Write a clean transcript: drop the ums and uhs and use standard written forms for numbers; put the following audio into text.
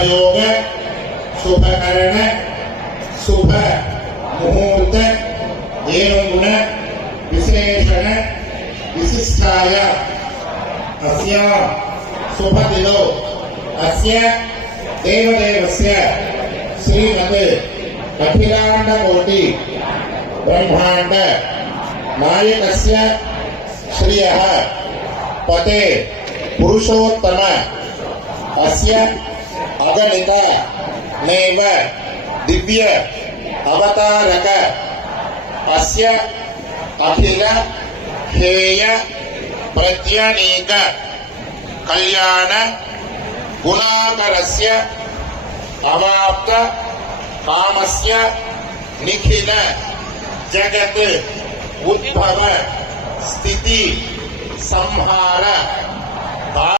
शुभयोग शुभकरण शुभ मुहूर्त एवं गुण विश्लेषण विशिष्टाय अस्या शुभदिनो अस्य देवदेवस्य श्रीमते अखिलांडकोटि ब्रह्मांड नायकस्य श्रियः पते पुरुषोत्तम अस्य अगणित नैव दिव्य अवतारक अस्य अखिल हेय प्रत्यनीक कल्याण गुणाकरस्य अवाप्त कामस्य निखिल जगत उद्भव स्थिति संहार